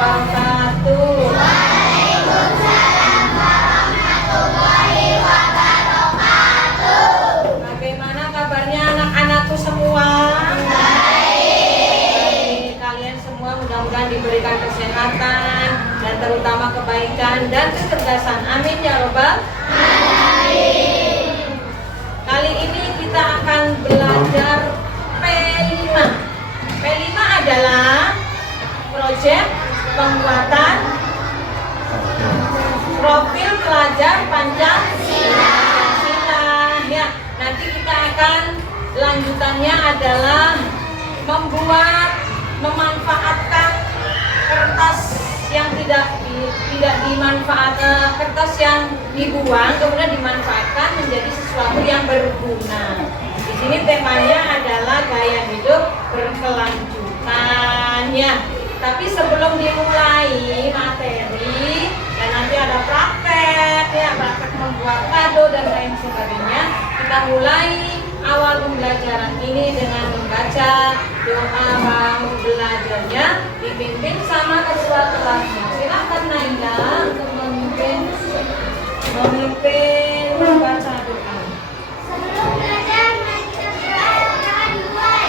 wabarakatuh. Waalaikumsalam warahmatullahi wabarakatuh. Bagaimana kabarnya anak-anakku semua? Baik. Kalian semua mudah-mudahan diberikan kesehatan dan terutama kebaikan dan kecerdasan. Amin ya robbal alamin. Kali ini kita akan belajar P5. P5 adalah proyek pembuatan profil pelajar Pancasila. Ya, nanti kita akan lanjutannya adalah memanfaatkan kertas yang tidak dimanfaatkan, kertas yang dibuang kemudian dimanfaatkan menjadi sesuatu yang berguna. Di sini temanya adalah gaya hidup berkelanjutan ya. Tapi sebelum dimulai materi dan nanti ada praktek ya, praktek membuat kado dan lain sebagainya, kita mulai awal pembelajaran ini dengan membaca doa mau belajarnya dipimpin sama ketua kelasnya. Silakan Naila untuk memimpin membaca doa. Sebelum belajar, mari kita berdoa. Jangan dimulai.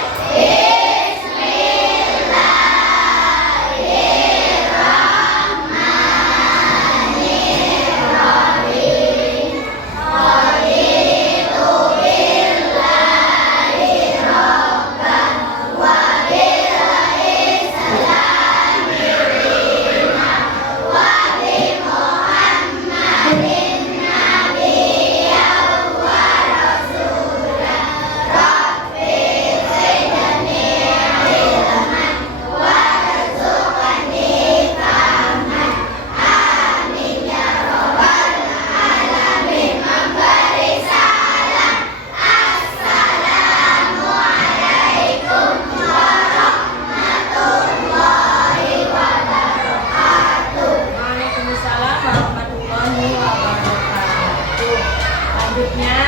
Selanjutnya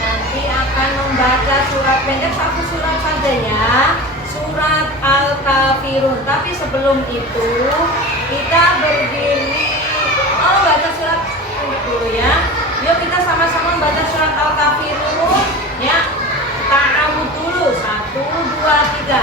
nanti akan membaca surat pendek, satu surat saja ya, surat Al-Kafirun. Tapi sebelum itu kita berdiri, baca surat pendek dulu ya. Yuk kita sama-sama membaca surat Al-Kafirun ya. Ta'awud dulu, 1, 2, 3.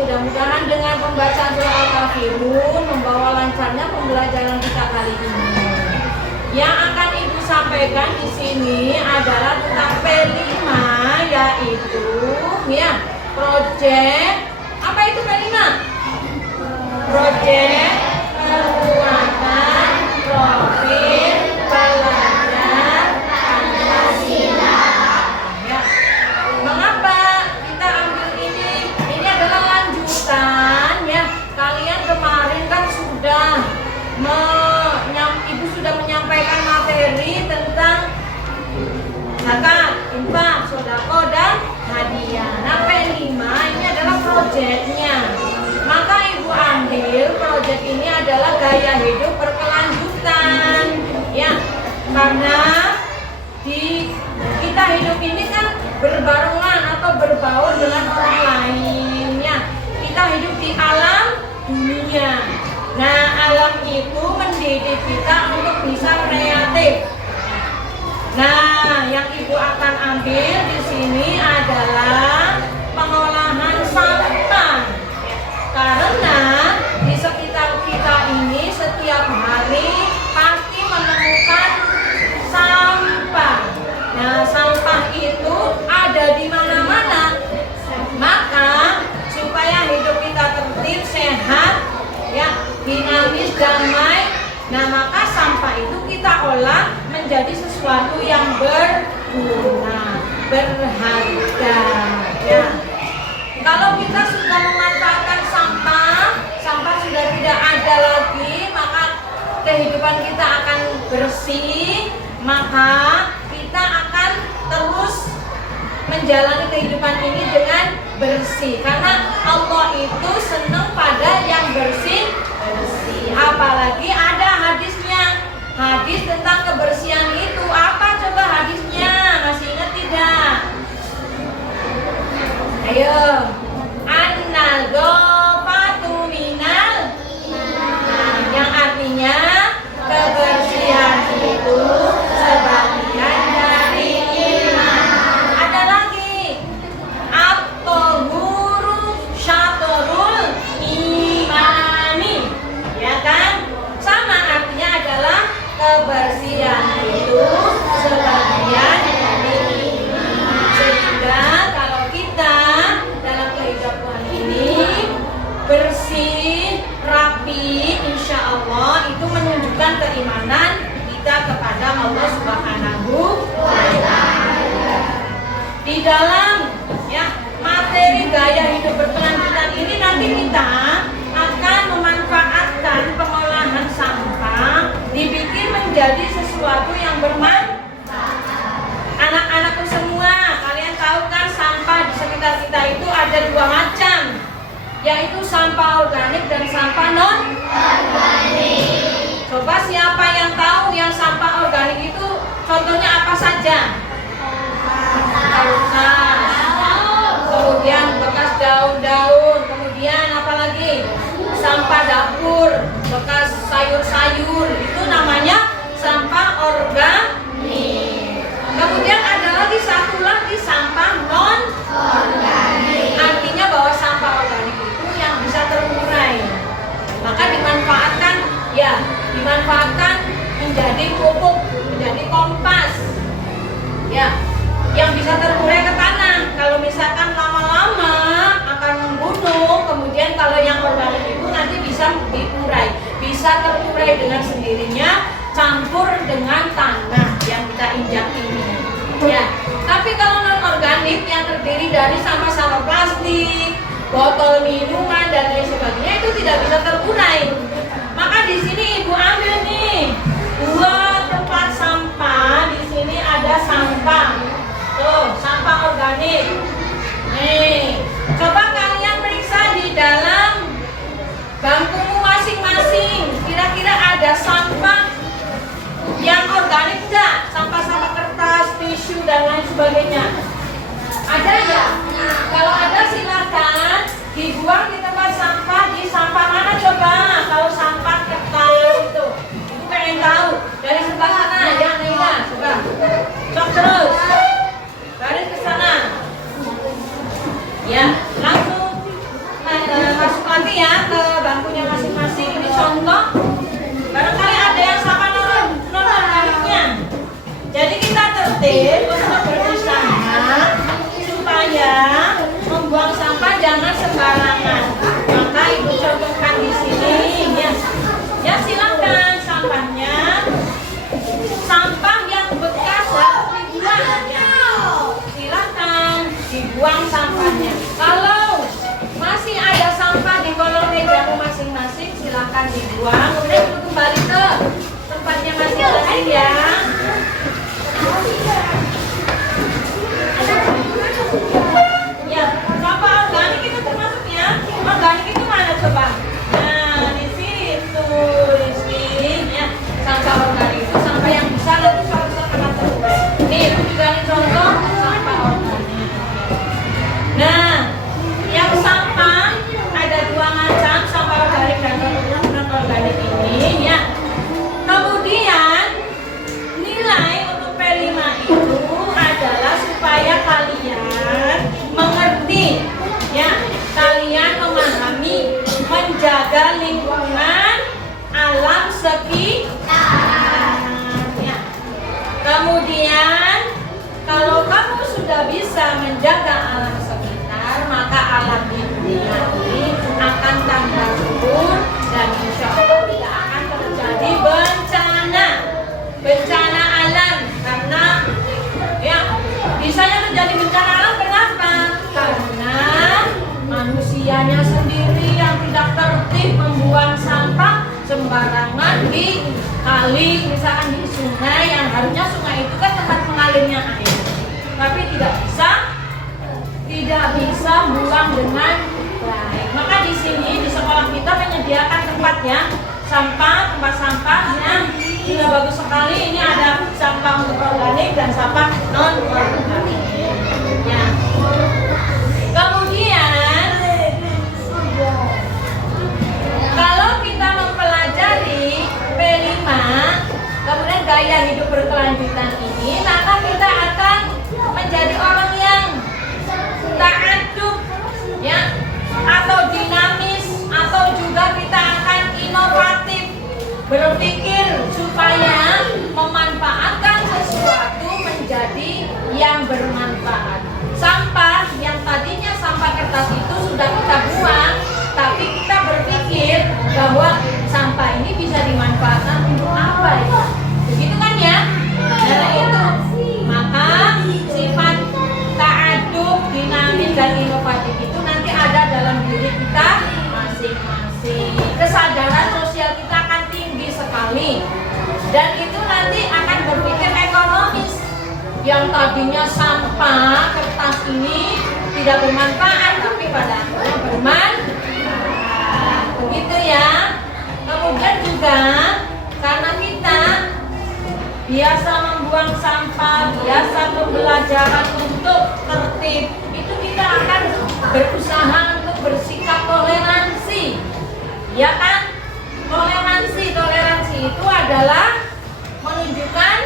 Mudah-mudahan dengan pembacaan surah Al-Kafirun membawa lancarnya pembelajaran kita kali ini. Yang akan Ibu sampaikan di sini adalah tentang P5, yaitu ya, proyek. Apa itu P5? Proyek pembuatan profil pelajar Pancasila. Ya. Mengapa kita ambil ini? Ini adalah lanjutan ya. Kalian kemarin kan Ibu sudah menyampaikan materi tentang zakat, infak, sedekah dan hadiah. Nah, P5 ini adalah proyeknya. Maka Ibu ambil proyek ini adalah gaya hidup berkelanjutan. Ya, karena kita hidup ini kan berbarengan atau berbaur dengan orang lain ya. Kita hidup di alam dunia. Nah, alam itu mendidik kita untuk bisa kreatif. Nah, yang Ibu akan ambil di sini adalah pengolahan sampah. Karena di sekitar kita ini setiap hari pasti menemukan sampah. Nah, sampah itu ada di mana-mana. Maka supaya hidup kita tertib, sehat, ya, dinamis, damai. Nah, maka sampah itu kita olah menjadi sesuatu yang berguna, berharga. Ya. Kalau kita sudah memanfaatkan sampah, sampah sudah tidak ada lagi, maka kehidupan kita akan bersih, maka kita akan terus menjalani kehidupan ini dengan bersih. Karena Allah itu senang pada yang bersih. Apalagi ada hadisnya, hadis tentang kebersihan itu. Apa coba hadisnya? Masih ingat tidak? Ayo, an-nadhafatu minal, yang artinya kebersihan itu sebagian dari iman. Ada lagi, at-tahuru syatrul imani, ya kan? Sama artinya adalah kebersihan itu sebagian dari iman. Sehingga kalau kita dalam kehidupan ini bersih, rapi, insya Allah itu menunjukkan keimanan kita kepada Allah Subhanahu wa Ta'ala. Di dalam, ya, materi gaya hidup berkelanjutan ini nanti kita akan memanfaatkan pengolahan sampah dibikin menjadi sesuatu yang bermanfaat. Anak-anakku semua, kalian tahu kan sampah di sekitar kita itu ada dua macam, yaitu sampah organik dan sampah non organik. Coba siapa yang tahu yang sampah organik itu contohnya apa saja? Kertas, kemudian bekas daun-daun, kemudian apa lagi? Sampah dapur, bekas sayur-sayur, itu namanya sampah organik. Kemudian ada lagi satu lagi sampah non organik. Artinya bahwa sampah organik itu yang bisa terurai, maka dimanfaatkan, ya, dimanfaatkan menjadi pupuk, menjadi kompas, ya, yang bisa terurai ke tanah. Kalau misalkan lama-lama akan membunuh, kemudian kalau yang organik itu nanti bisa diurai, bisa terurai dengan sendirinya, campur dengan tanah yang kita injak ini, ya. Tapi kalau non organik yang terdiri dari sampah-sampah plastik, botol minuman dan lain sebagainya itu tidak bisa terurai. Maka di sini ibu ambil nih dua tempat sampah. Di sini ada sampah, tuh sampah organik. Nih, coba kalian periksa di dalam bangkumu masing-masing. Kira-kira ada sampah yang organik enggak? Sampah-sampah kertas, tisu dan lain sebagainya. Ada ya? Kalau ada silakan dibuang di tempat sampah. Di sampah mana coba? Kalau sampah kertas itu, ibu pengen tahu. Dari sebelah sana ya, Naila. Coba. Cok terus. Garis ke sana. Ya, langsung masuk lagi ya ke bangkunya masing-masing. Ini contoh. Barangkali ada yang sampah non-organiknya. Jadi kita tertib untuk berusaha supaya membuang sampah jangan sembarangan. Maka ibu contohkan di sini, ya. Ya silakan sampahnya. Sampah yang bekas harus dibuang, ya. Silakan dibuang sampahnya. Kalau masih ada sampah di kolong mejamu masing-masing, silakan dibuang. Kemudian ibu kembali ke tempatnya masing-masing ya. Ya, sampah organik itu termasuk ya. Organik itu mana coba? Nah, di situ, di sini ya. Sampah organik itu sampah yang bisa nanti suatu saat akan terurai. Nih, itu juga nih contoh sampah organik. Nah, yang sampah ada dua macam, sampah organik dan non organik ini ya. Kemudian bisa menjaga alam sekitar, maka alam di dunia ini akan tambah subur dan insya Allah tidak akan terjadi bencana alam. Karena ya bisanya terjadi bencana alam kenapa? Karena manusianya sendiri yang tidak tertib membuang sampah sembarangan di kali, misalkan di sungai, yang harusnya sungai itu kan tempat mengalirnya air, tapi tidak bisa buang dengan baik. Maka di sini di sekolah kita menyediakan tempatnya tempat sampahnya sudah bagus sekali. Ini ada sampah untuk organik dan sampah non organik. Ya. Kemudian kalau kita mempelajari P5, kemudian gaya hidup berkelanjutan ini, maka kita akan menjadi orang yang ta'adub, ya, atau dinamis, atau juga kita akan inovatif, berpikir supaya memanfaatkan sesuatu menjadi yang bermanfaat. Sampah yang tadinya sampah kertas itu sudah kita buang, tapi kita berpikir bahwa sampah ini bisa dimanfaatkan untuk apa ya? Begitu kan ya? Nah itu, maka sifat ta'adub, dinamis dan inovatif itu nanti ada dalam diri kita masing-masing. Kesadaran sosial kita akan tinggi sekali, dan itu nanti akan berpikir ekonomis. Yang tadinya sampah kertas ini tidak bermanfaat, tapi pada akhirnya bermanfaat. Begitu ya. Kemudian juga karena kita biasa membuang sampah, biasa pembelajaran untuk tertib, itu kita akan berusaha untuk bersikap toleransi. Ya kan? Toleransi itu adalah menunjukkan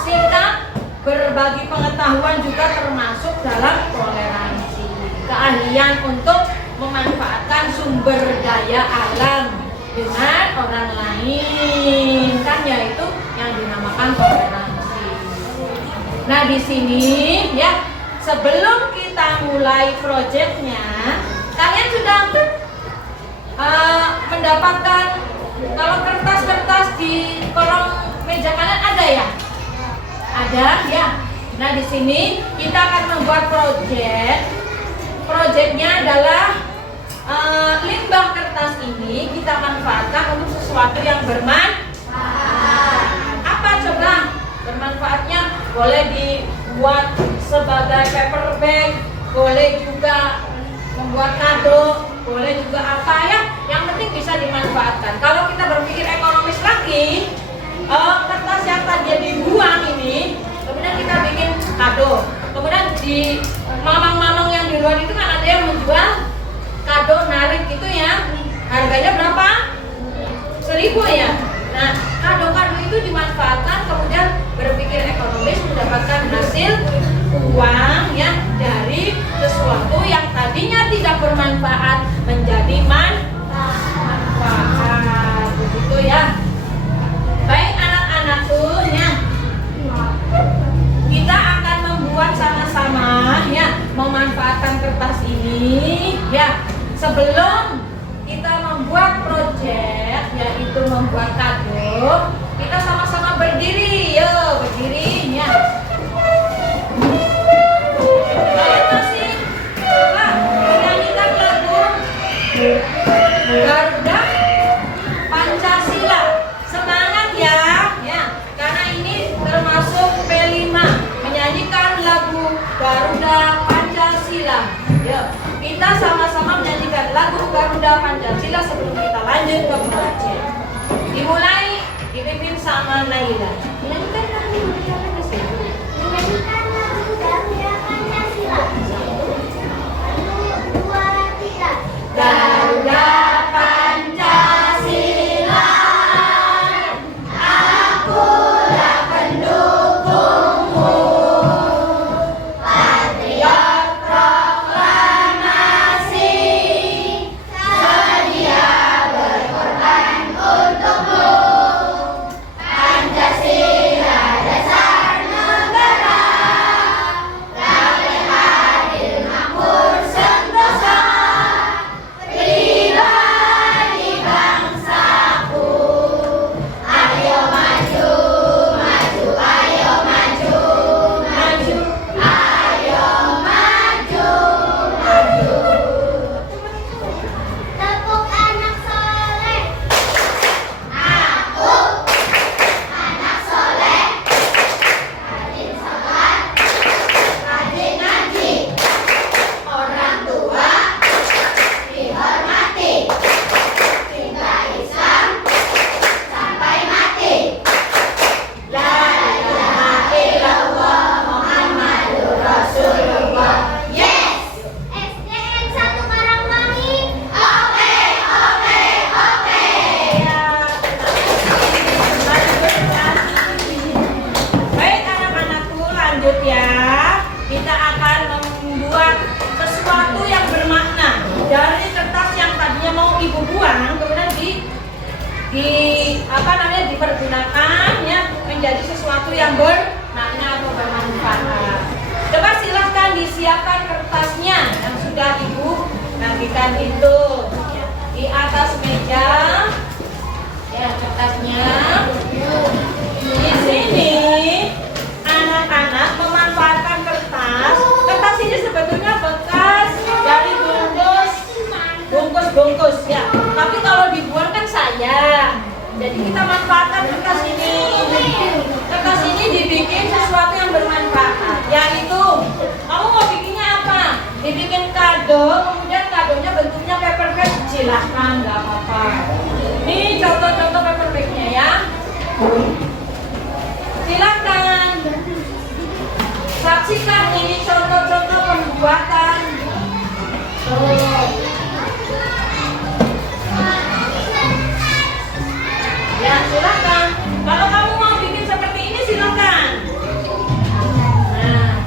sikap berbagi pengetahuan, juga termasuk dalam toleransi. Keahlian untuk memanfaatkan sumber daya alam dengan orang lain, kan yaitu yang dinamakan toleransi. Nah di sini ya, sebelum kita mulai proyeknya, kalian sudah mendapatkan kalau kertas-kertas di kolom meja kalian ada ya? Ada ya. Nah di sini kita akan membuat proyek. Proyeknya adalah limbah kertas ini kita manfaatkan untuk sesuatu yang bermanfaat. Apa coba bermanfaatnya? Boleh dibuat sebagai paper bag, boleh juga membuat kado, boleh juga apa ya, yang penting bisa dimanfaatkan. Kalau kita berpikir ekonomis lagi, kertas yang tadi dibuang ini, kemudian kita bikin kado. Kemudian di mamang-mamang yang di luar itu kan ada yang menjual kado narik itu ya, harganya berapa? 1.000 ya. Nah kado-kado itu dimanfaatkan, kemudian berpikir ekonomis, mendapatkan hasil uang ya dari sesuatu yang tadinya tidak bermanfaat menjadi manfaat. Begitu ya. Baik anak-anakku ya, kita akan membuat sama-sama ya, memanfaatkan kertas ini ya. Sebelum kita membuat proyek, yaitu membuat kado, kita sama-sama berdiri. Yuk berdiri ya. Kalian masih menyanyikan lagu Garuda Pancasila. Semangat ya, karena ini termasuk P5, menyanyikan lagu Garuda Pancasila. Yuk, kita sama-sama menyanyikan lagu Garuda Pancasila sebelum kita lanjut ke proyek. Dimulai, dipimpin sama Naila. Menyanyikan lagu Garuda Pancasila. Menyanyikan lagu Garuda Pancasila. 1, 2, 3. Garuda Pancasila, akulah pendukungmu, patriot proklamasi, sedia berkorban untukmu. Pancasila dasar negara. sesuatu yang bermakna. Dari kertas yang tadinya mau ibu buang, kemudian dipergunakan ya menjadi sesuatu yang bermakna atau bermanfaat. Coba silahkan disiapkan kertasnya yang sudah ibu bagikan itu ya, di atas meja ya kertasnya. Di sini anak-anak memanfaatkan kertas. Kertas ini sebetulnya bekas dari bungkus ya. Tapi kalau dibuang kan sayang. Jadi kita manfaatkan kertas ini. Kertas ini dibikin sesuatu yang bermanfaat. Yaitu, kamu mau bikinnya apa? Dibikin kado, kemudian kadonya bentuknya paper bag. Silahkan, nggak apa-apa. Ini contoh-contoh paper bagnya ya. Silahkan. Saksikan ini contoh-contoh pembuatan. Ya silahkan. Kalau kamu mau bikin seperti ini silahkan. Nah,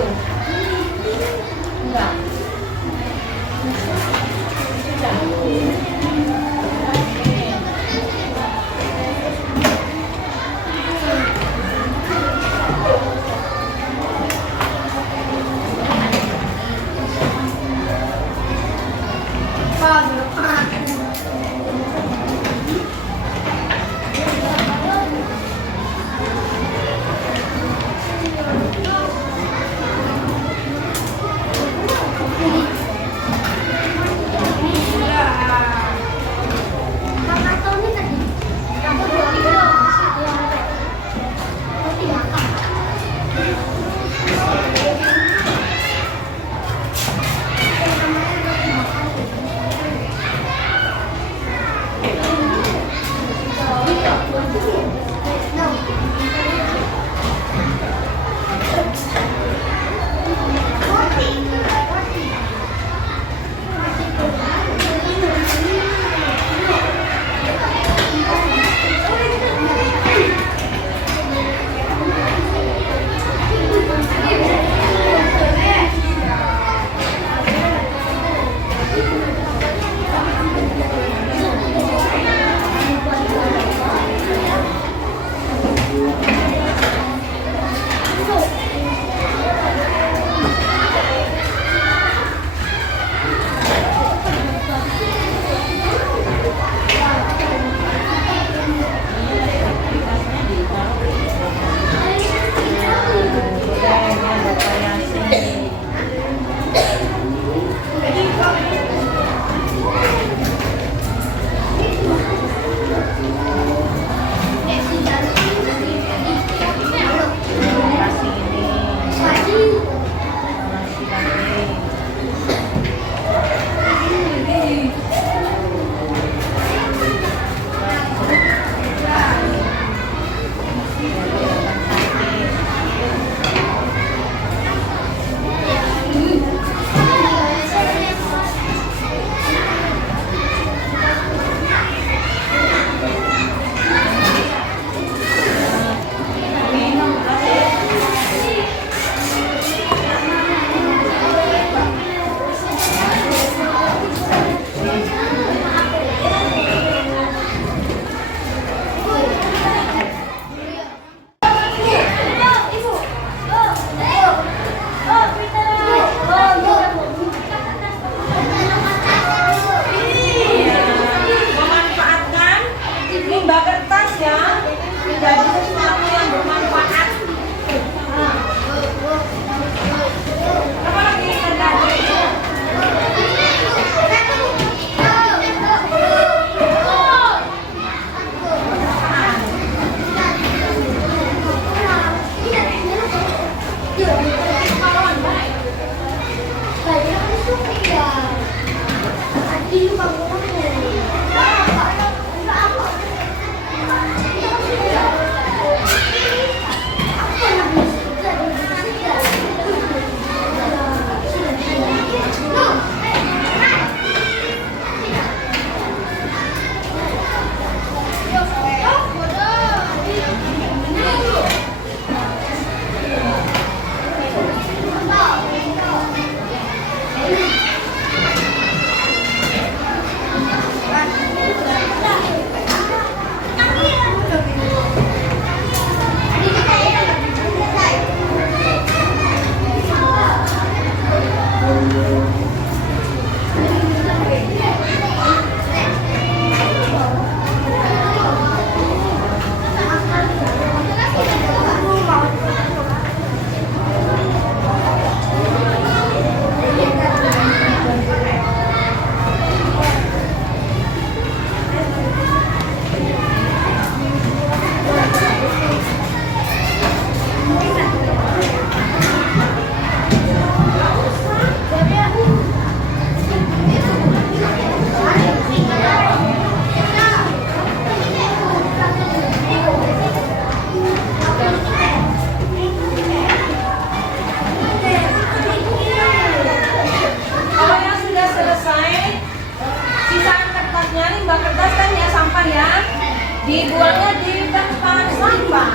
itu? Enggak. Sudah. dibuangnya di tempat sampah.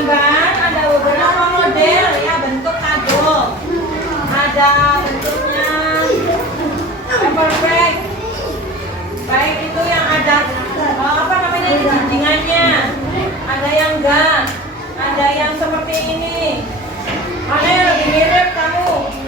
gambar ada beberapa model ya bentuk kado. Ada bentuknya paper bag. Baik itu yang ada apa namanya ini guntingannya. Ada yang enggak. Ada yang seperti ini. Mana yang lebih mirip kamu?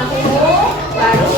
bangkumu, baru